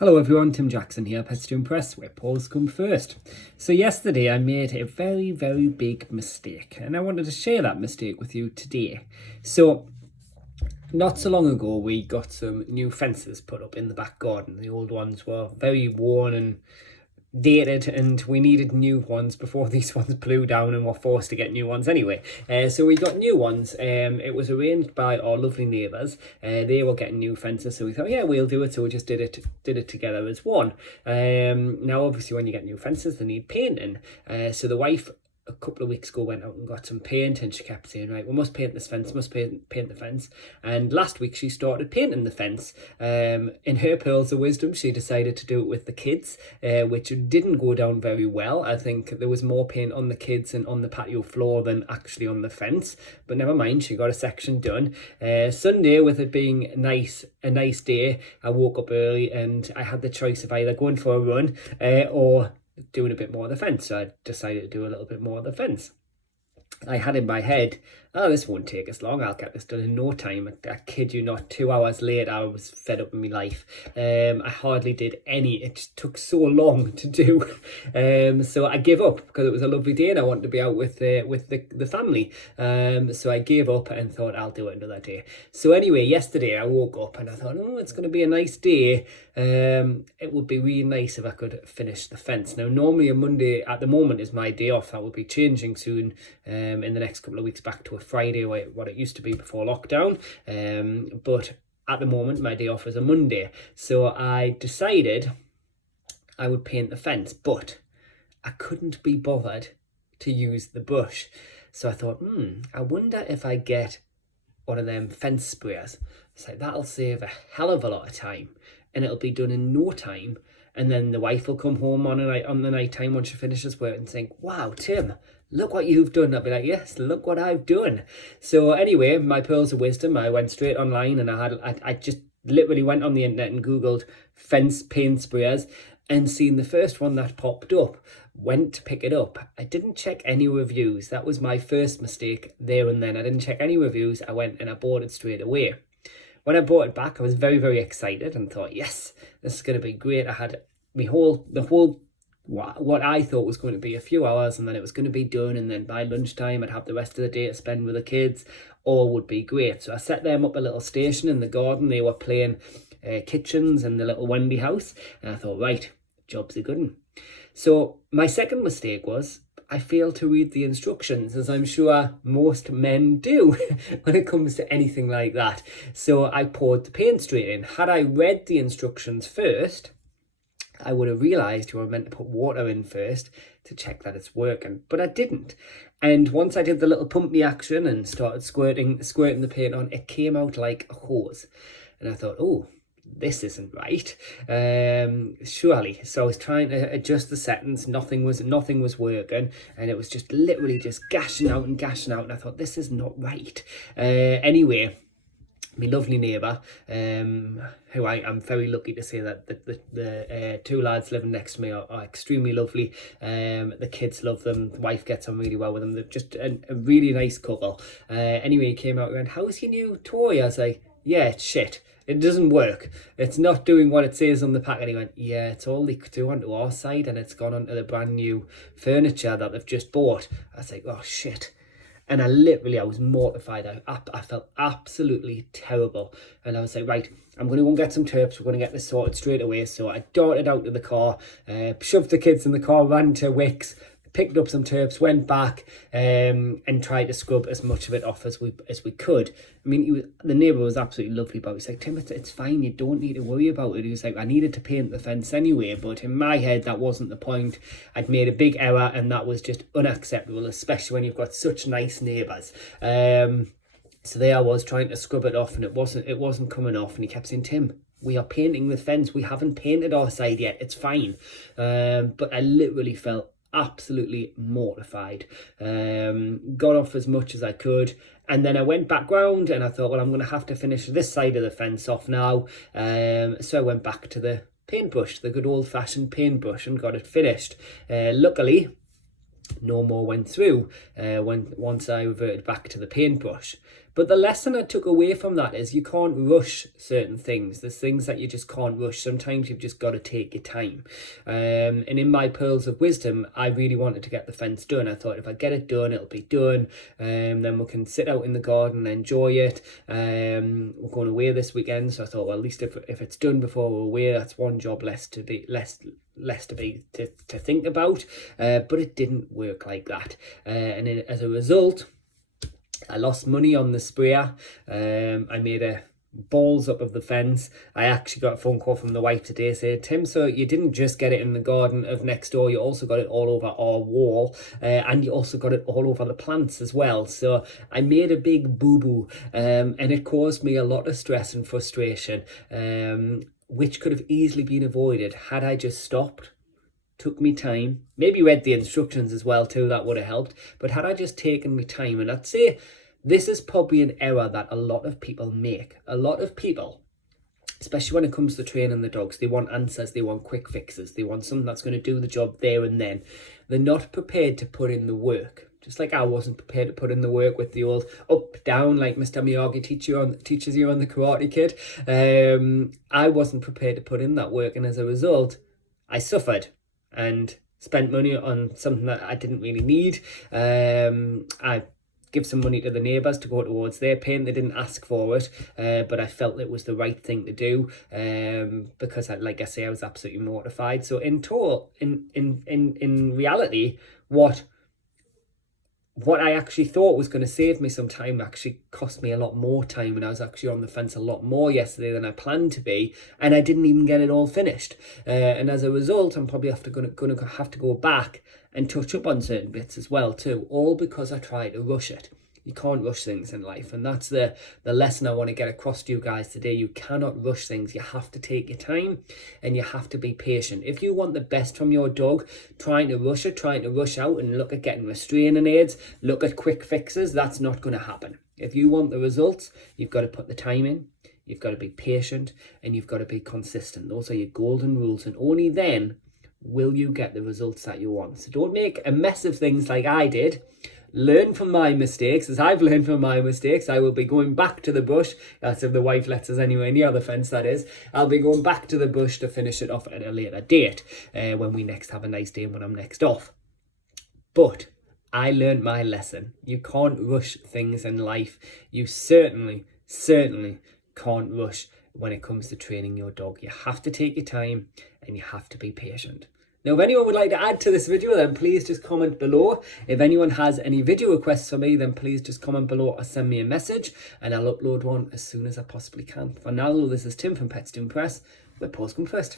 Hello everyone, Tim Jackson here, Pets to Impress, where paws come first. So yesterday I made a very, very big mistake, and I wanted to share that mistake with you today. So not so long ago we got some new fences put up in the back garden. The old ones were very worn and dated, and we needed new ones before these ones blew down and were forced to get new ones anyway. So we got new ones. It was arranged by our lovely neighbours. They were getting new fences, so we thought, yeah, we'll do it. So we just did it together as one. Now obviously when you get new fences they need painting. So the wife a couple of weeks ago went out and got some paint, and she kept saying, right, we must paint this fence, must paint the fence. And last week she started painting the fence. In her pearls of wisdom, she decided to do it with the kids, which didn't go down very well. I think there was more paint on the kids and on the patio floor than actually on the fence, but never mind, she got a section done. Sunday, with it being a nice day, I woke up early and I had the choice of either going for a run or doing a bit more of the fence. So I decided to do a little bit more of the fence. I had in my head, oh, this won't take us long, I'll get this done in no time. I kid you not, 2 hours later I was fed up with my life. I hardly did any. It just took so long to do. So I gave up because it was a lovely day and I wanted to be out with the family. So I gave up and thought I'll do it another day. So anyway, yesterday I woke up and I thought, oh, it's going to be a nice day. It would be really nice if I could finish the fence. Now normally a Monday at the moment is my day off. That will be changing soon in the next couple of weeks back to a Friday, what it used to be before lockdown. But at the moment my day off is a Monday. So I decided I would paint the fence, but I couldn't be bothered to use the brush. So I thought, I wonder if I get one of them fence sprayers. It's like, that'll save a hell of a lot of time and it'll be done in no time. And then the wife will come home on the night time when she finishes work and think, wow, Tim, look what you've done. I'll be like, yes, look what I've done. So anyway, my pearls of wisdom, I went straight online and I just literally went on the internet and Googled fence paint sprayers and seen the first one that popped up. Went to pick it up. I didn't check any reviews. That was my first mistake there and then. I didn't check any reviews. I went and I bought it straight away. When I brought it back, I was very, very excited and thought, yes, this is going to be great. I had the whole what I thought was going to be a few hours, and then it was going to be done, and then by lunchtime I'd have the rest of the day to spend with the kids. All would be great. So I set them up a little station in the garden. They were playing kitchens in the little Wendy house, and I thought, right, job's a good one. So my second mistake was I failed to read the instructions, as I'm sure most men do when it comes to anything like that. So I poured the paint straight in. Had I read the instructions first, I would have realised you were meant to put water in first to check that it's working, but I didn't. And once I did the little pump me action and started squirting the paint on, it came out like a hose. And I thought, oh, this isn't right. Surely. So I was trying to adjust the settings. Nothing was working, and it was just literally just gashing out. And I thought, this is not right. Anyway, my lovely neighbour, who I'm very lucky to say that the two lads living next to me are extremely lovely. The kids love them. The wife gets on really well with them. They're just a really nice couple. Anyway, he came out and went, how's your new toy? I was like, yeah, it's shit. It doesn't work. It's not doing what it says on the pack. And he went, yeah, it's all leaked through onto our side and it's gone onto the brand new furniture that they've just bought. I was like, oh, shit. And I was mortified. I felt absolutely terrible. And I was like, right, I'm going to go and get some Terps. We're going to get this sorted straight away. So I darted out to the car, shoved the kids in the car, ran to Wickes, picked up some Terps, went back and tried to scrub as much of it off as we could. I mean, the neighbour was absolutely lovely, but he was like, Tim, it's fine, you don't need to worry about it. He was like, I needed to paint the fence anyway, but in my head, that wasn't the point. I'd made a big error, and that was just unacceptable, especially when you've got such nice neighbours. So there I was trying to scrub it off, and it wasn't coming off, and he kept saying, Tim, we are painting the fence. We haven't painted our side yet. It's fine. But I literally felt absolutely mortified. Got off as much as I could, and then I went back round and I thought, well, I'm going to have to finish this side of the fence off now. So I went back to the paintbrush, the good old-fashioned paintbrush, and got it finished. Luckily, no more went through once I reverted back to the paintbrush. But the lesson I took away from that is you can't rush certain things. There's things that you just can't rush. Sometimes you've just got to take your time. And in my pearls of wisdom, I really wanted to get the fence done. I thought if I get it done, it'll be done. Then we can sit out in the garden and enjoy it. We're going away this weekend, so I thought, well, at least if it's done before we're away, that's one job less to think about. But it didn't work like that. As a result, I lost money on the sprayer. I made a balls up of the fence. I actually got a phone call from the wife today saying, Tim, so you didn't just get it in the garden of next door, you also got it all over our wall, and you also got it all over the plants as well. So I made a big boo-boo, and it caused me a lot of stress and frustration, which could have easily been avoided had I just stopped, took me time, maybe read the instructions as well too, that would have helped. But had I just taken me time, and I'd say this is probably an error that a lot of people make. A lot of people, especially when it comes to training the dogs, they want answers, they want quick fixes, they want something that's going to do the job there and then. They're not prepared to put in the work. Just like I wasn't prepared to put in the work with the old up, down, like Mr. Miyagi teaches you on the Karate Kid. I wasn't prepared to put in that work, and as a result, I suffered and spent money on something that I didn't really need. I give some money to the neighbours to go towards their paint. They didn't ask for it, but I felt it was the right thing to do, because like I say, I was absolutely mortified. So in reality, what I actually thought was going to save me some time actually cost me a lot more time, and I was actually on the fence a lot more yesterday than I planned to be, and I didn't even get it all finished. And as a result, I'm probably going to have to go back and touch up on certain bits as well too, all because I tried to rush it. You can't rush things in life, and that's the lesson I want to get across to you guys today. You cannot rush things. You have to take your time, and you have to be patient. If you want the best from your dog, trying to rush it, trying to rush out and look at getting restraining aids, look at quick fixes, that's not going to happen. If you want the results, you've got to put the time in, you've got to be patient, and you've got to be consistent. Those are your golden rules, and only then will you get the results that you want. So don't make a mess of things like I did. Learn from my mistakes. As I've learned from my mistakes, I will be going back to the bush. That's if the wife lets us anywhere near the fence, that is. I'll be going back to the bush to finish it off at a later date, when we next have a nice day and when I'm next off. But I learned my lesson. You can't rush things in life. You certainly can't rush when it comes to training your dog. You have to take your time, and you have to be patient. Now, if anyone would like to add to this video, then please just comment below. If anyone has any video requests for me, then please just comment below or send me a message, and I'll upload one as soon as I possibly can. For now, though, this is Tim from Pets to Impress, where paws come first.